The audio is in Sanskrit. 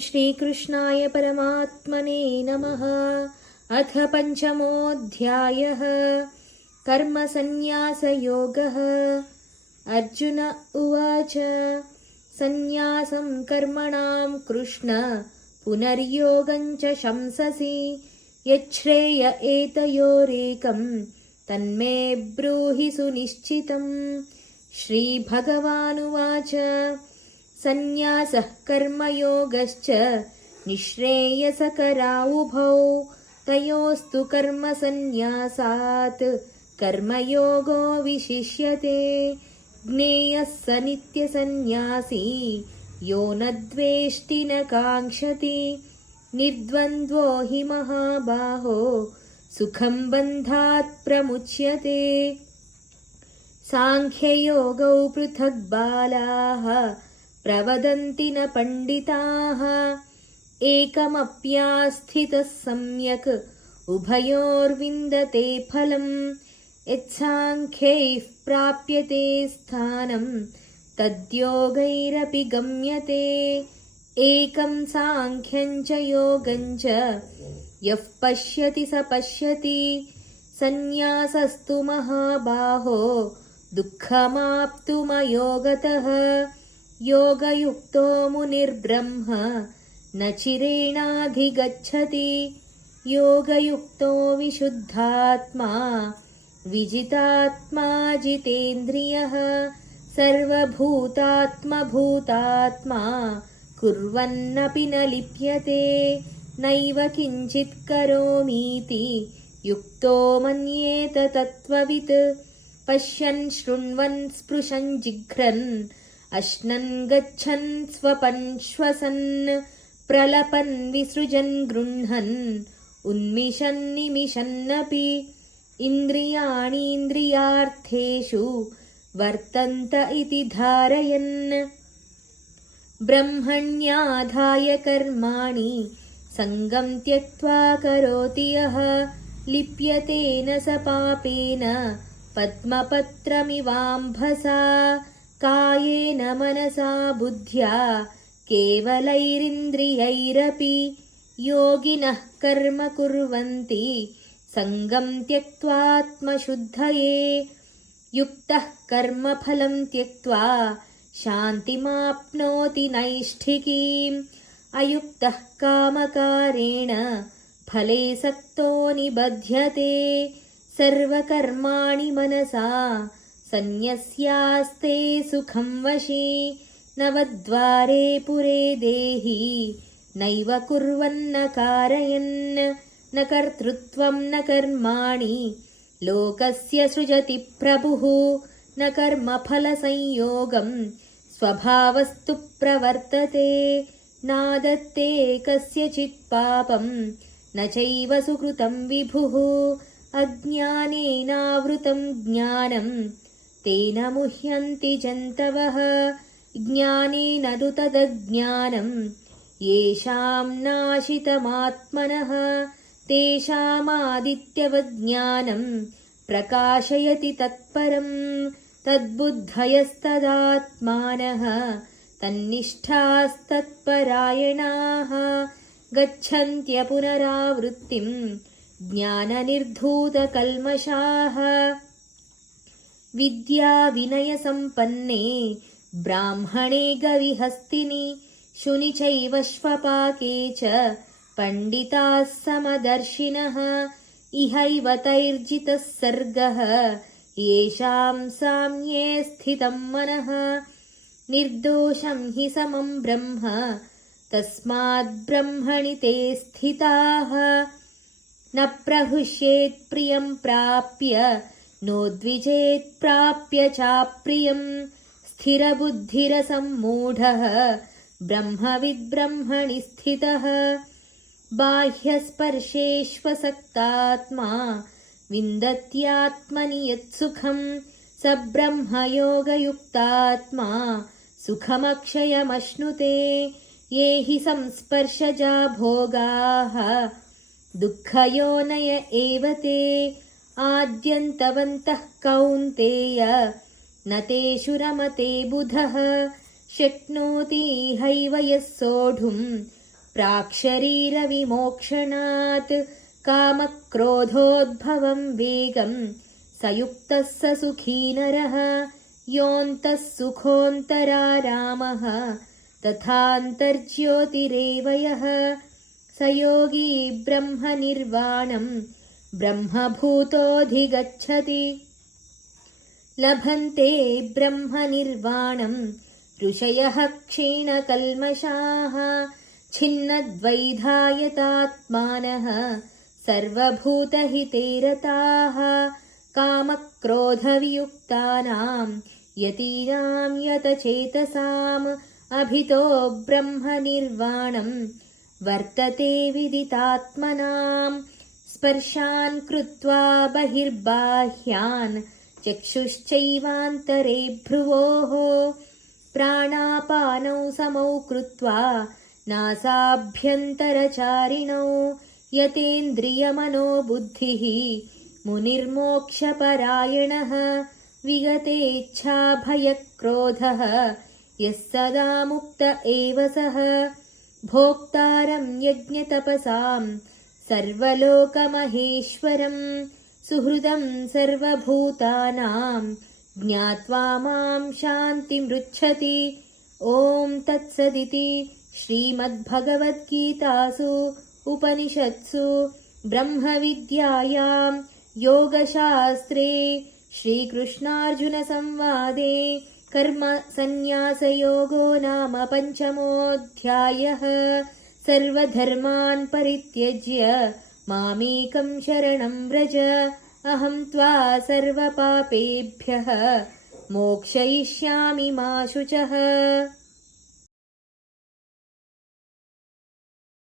श्रीकृष्णाय परमात्मने नमः। अथ पञ्चमोऽध्यायः। कर्मसन्न्यासयोगः। अर्जुन उवाच सन्न्यासं कर्मणां कृष्ण पुनर्योगं च शंससि यच्छ्रेय एतयोरेकं तन्मे ब्रूहि सुनिश्चितम्। श्रीभगवानुवाच सन्न्यासः कर्मयोगश्च निःश्रेयसकरावुभौ तयोस्तु कर्मसन्न्यासात् कर्मयोगो विशिष्यते। ज्ञेयः स नित्यसन्न्यासी यो न द्वेष्टि न काङ्क्षति निर्द्वन्द्वो हि महाबाहो सुखं बन्धात् प्रमुच्यते। साङ्ख्ययोगौ पृथक् बालाः प्रवदन्ति न पण्डिताः एकमप्यास्थितः सम्यक् उभयोर्विन्दते फलम्। यत्साङ्ख्यैः प्राप्यते स्थानं तद्योगैरपि गम्यते। एकं साङ्ख्यं च योगं च यः पश्यति स पश्यति सन्न्यासस्तु महाबाहो दुःखमाप्तुमयोगतः। योगयुक्तो मुनिर्ब्रह्म न चिरेणाधिगच्छति योगयुक्तो विशुद्धात्मा विजितात्मा जितेन्द्रियः। सर्वभूतात्मभूतात्मा कुर्वन्नपि न लिप्यते नैव किञ्चित् करोमीति युक्तो मन्येत तत्त्ववित्। पश्यन् शृण्वन् स्पृशन् जिघ्रन् अश्नन् गच्छन् स्वपन् श्वसन् प्रलपन् विसृजन् गृह्णन् उन्मिषन् निमिषन्नपि इन्द्रियाणीन्द्रियार्थेषु वर्तन्त इति धारयन्। ब्रह्मण्याधाय कर्माणि सङ्गं त्यक्त्वा करोति यः लिप्यते न स पापेन पद्मपत्रमिवाम्भसा। कायेन मनसा बुद्ध्या केवलैरिन्द्रियैरपि योगिनः कर्म कुर्वन्ति सङ्गं त्यक्त्वात्मशुद्धये। युक्तः कर्मफलं त्यक्त्वा शान्तिमाप्नोति नैष्ठिकीम्। अयुक्तः कामकारेण फले सक्तो निबध्यते। सर्वकर्माणि मनसा सन्न्यस्यास्ते सुखं वशी। नवद्वारे पुरे देहि नैव कुर्वन्न कारयन्। न कर्तृत्वं न कर्माणि लोकस्य सृजति प्रभुः। न कर्मफलसंयोगं स्वभावस्तु प्रवर्तते। नादत्ते कस्यचित् पापं न चैव सुकृतं विभुः। अज्ञानेनावृतं ज्ञानं तेन मुह्यन्ति जन्तवः। ज्ञानेन तु तदज्ञानं येषां नाशितमात्मनः तेषामादित्यवज्ञानं प्रकाशयति तत्परं। तद्बुद्धयस्तदात्मानः तन्निष्ठास्तत्परायणाः गच्छन्त्यपुनरावृत्तिं ज्ञाननिर्धूतकल्मषाः। विद्याविनयसम्पन्ने ब्राह्मणे गविहस्तिनि शुनि चैव श्वपाके च पण्डिताः समदर्शिनः। इहैव तैर्जितः सर्गः येषां साम्ये स्थितं मनः। निर्दोषं हि समं ब्रह्म तस्माद्ब्रह्मणि ते स्थिताः। न प्रहृष्येत् प्रियं प्राप्य नोद्विजेत् प्राप्य चाप्रियं। स्थिरबुद्धिरसम्मूढः ब्रह्मविद्ब्रह्मणि स्थितः। बाह्यस्पर्शेष्वसक्तात्मा विन्दत्यात्मनि यत्सुखं स ब्रह्मयोगयुक्तात्मा सुखमक्षयमश्नुते। ये हि संस्पर्शजा भोगाः दुःखयोनय एव ते। आद्यन्तवन्तः कौन्तेय न तेषु रमते बुधः। शक्नोति हैव यः सोढुं प्राक्शरीरविमोक्षणात् कामक्रोधोद्भवं वेगं स युक्तः स सुखी नरः योऽन्तः सुखोऽन्तरारामः तथान्तर्ज्योतिरेव यः स योगी ब्रह्मनिर्वाणं ब्रह्मभूतोऽधिगच्छति। लभन्ते ब्रह्मनिर्वाणं ऋषयः क्षीणकल्मषाः छिन्नद्वैधायतात्मानः सर्वभूतहिते रताः कामक्रोधवियुक्तानां यतीनां यतचेतसाम् अभितो ब्रह्मनिर्वाणं वर्तते विदितात्मनां स्पर्शान् कृत्वा बहिर्बाह्यान् चक्षुश्चैवान्तरे भ्रुवोः प्राणापानौ समौ कृत्वा नासाभ्यन्तरचारिणौ यतेन्द्रियमनोबुद्धिः मुनिर्मोक्षपरायणः विगतेच्छाभयक्रोधः यः सदा मुक्त एव सः भोक्तारं यज्ञतपसां सर्वलोकमहेश्वरं सुहृदं सर्वभूतानां ज्ञात्वा मां शान्तिमृच्छति। ॐ तत्सदिति श्रीमद्भगवद्गीतासु उपनिषत्सु ब्रह्मविद्यायां योगशास्त्रे श्रीकृष्णार्जुनसंवादे कर्मसन्न्यासयोगो नाम 5मोऽध्यायः। सर्वधर्मान् परित्यज्य मामेकं शरणं व्रज अहं त्वा सर्वपापेभ्यः मोक्षयिष्यामि मा शुचः।